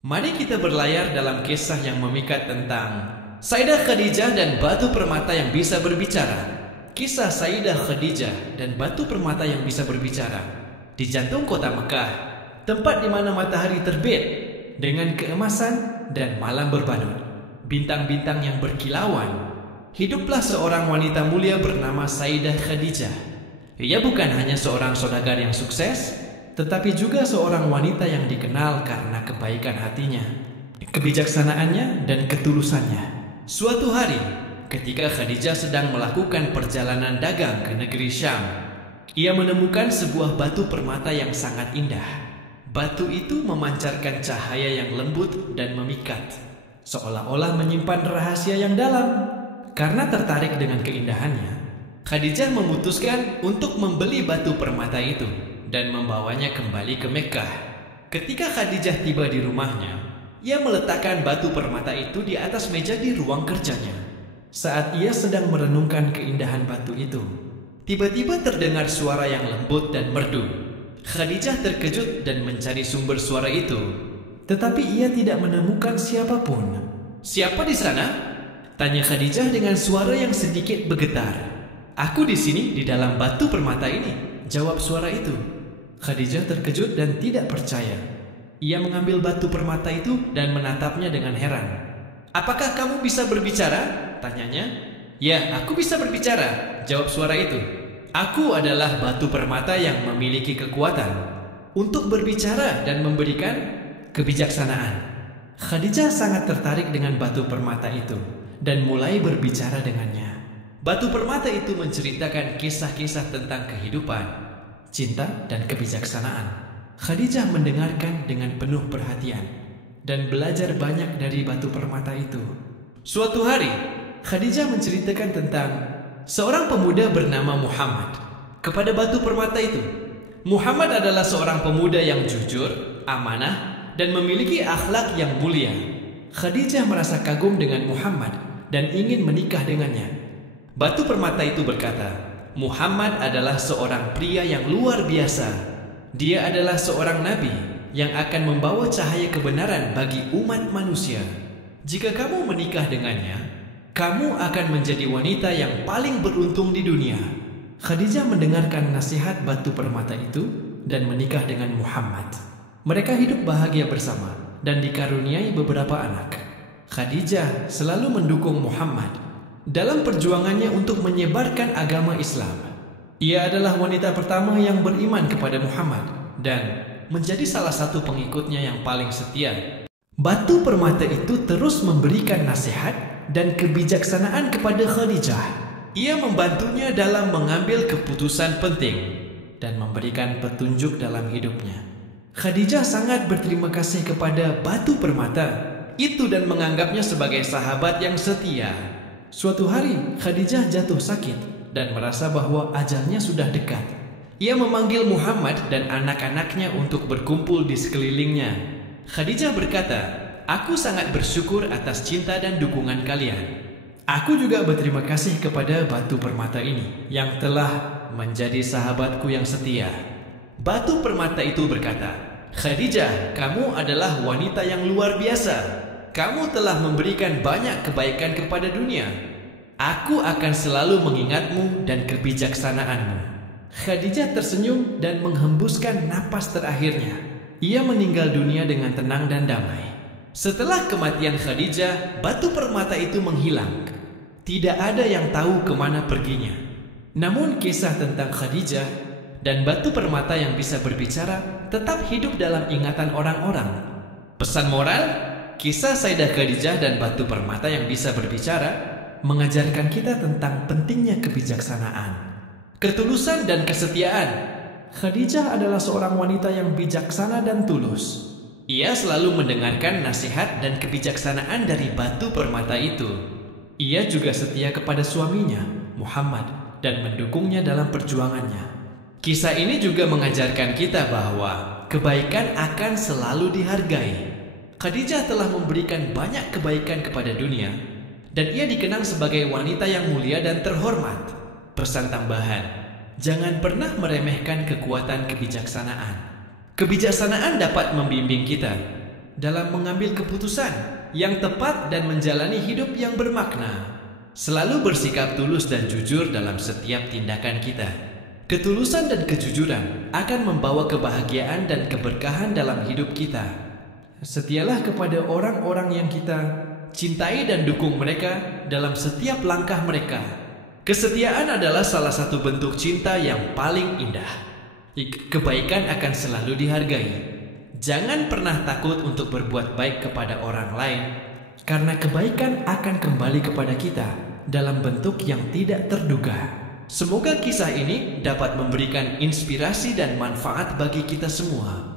Mari kita berlayar dalam kisah yang memikat tentang Sayyidah Khadijah dan batu permata yang bisa berbicara. Kisah Sayyidah Khadijah dan batu permata yang bisa berbicara. Di jantung kota Mekah, tempat di mana matahari terbit dengan keemasan dan malam berbalut, bintang-bintang yang berkilauan, hiduplah seorang wanita mulia bernama Sayyidah Khadijah. Ia bukan hanya seorang saudagar yang sukses, tetapi juga seorang wanita yang dikenal karena kebaikan hatinya, kebijaksanaannya, dan ketulusannya. Suatu hari, ketika Khadijah sedang melakukan perjalanan dagang ke negeri Syam, ia menemukan sebuah batu permata yang sangat indah. Batu itu memancarkan cahaya yang lembut dan memikat, seolah-olah menyimpan rahasia yang dalam. Karena tertarik dengan keindahannya, Khadijah memutuskan untuk membeli batu permata itu dan membawanya kembali ke Mekah. Ketika Khadijah tiba di rumahnya, ia meletakkan batu permata itu di atas meja di ruang kerjanya. Saat ia sedang merenungkan keindahan batu itu, tiba-tiba terdengar suara yang lembut dan merdu. Khadijah terkejut dan mencari sumber suara itu, tetapi ia tidak menemukan siapapun. "Siapa di sana?" tanya Khadijah dengan suara yang sedikit bergetar. "Aku di sini, di dalam batu permata ini," jawab suara itu. Khadijah terkejut dan tidak percaya. Ia mengambil batu permata itu dan menatapnya dengan heran. "Apakah kamu bisa berbicara?" tanyanya. "Ya, aku bisa berbicara," jawab suara itu. "Aku adalah batu permata yang memiliki kekuatan untuk berbicara dan memberikan kebijaksanaan." Khadijah sangat tertarik dengan batu permata itu dan mulai berbicara dengannya. Batu permata itu menceritakan kisah-kisah tentang kehidupan, cinta, dan kebijaksanaan. Khadijah mendengarkan dengan penuh perhatian dan belajar banyak dari batu permata itu. Suatu hari, Khadijah menceritakan tentang seorang pemuda bernama Muhammad kepada batu permata itu. Muhammad adalah seorang pemuda yang jujur, amanah, dan memiliki akhlak yang mulia. Khadijah merasa kagum dengan Muhammad dan ingin menikah dengannya. Batu permata itu berkata, "Muhammad adalah seorang pria yang luar biasa. Dia adalah seorang nabi yang akan membawa cahaya kebenaran bagi umat manusia. Jika kamu menikah dengannya, kamu akan menjadi wanita yang paling beruntung di dunia." Khadijah mendengarkan nasihat batu permata itu dan menikah dengan Muhammad. Mereka hidup bahagia bersama dan dikaruniai beberapa anak. Khadijah selalu mendukung Muhammad dalam perjuangannya untuk menyebarkan agama Islam. Ia adalah wanita pertama yang beriman kepada Muhammad dan menjadi salah satu pengikutnya yang paling setia. Batu permata itu terus memberikan nasihat dan kebijaksanaan kepada Khadijah. Ia membantunya dalam mengambil keputusan penting dan memberikan petunjuk dalam hidupnya. Khadijah sangat berterima kasih kepada batu permata itu dan menganggapnya sebagai sahabat yang setia. Suatu hari, Khadijah jatuh sakit dan merasa bahwa ajalnya sudah dekat. Ia memanggil Muhammad dan anak-anaknya untuk berkumpul di sekelilingnya. Khadijah berkata, "Aku sangat bersyukur atas cinta dan dukungan kalian. Aku juga berterima kasih kepada batu permata ini yang telah menjadi sahabatku yang setia." Batu permata itu berkata, "Khadijah, kamu adalah wanita yang luar biasa. Kamu telah memberikan banyak kebaikan kepada dunia. Aku akan selalu mengingatmu dan kebijaksanaanmu." Khadijah tersenyum dan menghembuskan napas terakhirnya. Ia meninggal dunia dengan tenang dan damai. Setelah kematian Khadijah, batu permata itu menghilang. Tidak ada yang tahu kemana perginya. Namun kisah tentang Khadijah dan batu permata yang bisa berbicara tetap hidup dalam ingatan orang-orang. Pesan moral, kisah Sayyidah Khadijah dan batu permata yang bisa berbicara mengajarkan kita tentang pentingnya kebijaksanaan, ketulusan, dan kesetiaan. Khadijah adalah seorang wanita yang bijaksana dan tulus. Ia selalu mendengarkan nasihat dan kebijaksanaan dari batu permata itu. Ia juga setia kepada suaminya, Muhammad, dan mendukungnya dalam perjuangannya. Kisah ini juga mengajarkan kita bahwa kebaikan akan selalu dihargai. Khadijah telah memberikan banyak kebaikan kepada dunia, dan ia dikenang sebagai wanita yang mulia dan terhormat. Pesan tambahan, jangan pernah meremehkan kekuatan kebijaksanaan. Kebijaksanaan dapat membimbing kita dalam mengambil keputusan yang tepat dan menjalani hidup yang bermakna. Selalu bersikap tulus dan jujur dalam setiap tindakan kita. Ketulusan dan kejujuran akan membawa kebahagiaan dan keberkahan dalam hidup kita. Setialah kepada orang-orang yang kita cintai dan dukung mereka dalam setiap langkah mereka. Kesetiaan adalah salah satu bentuk cinta yang paling indah. Kebaikan akan selalu dihargai. Jangan pernah takut untuk berbuat baik kepada orang lain, karena kebaikan akan kembali kepada kita dalam bentuk yang tidak terduga. Semoga kisah ini dapat memberikan inspirasi dan manfaat bagi kita semua.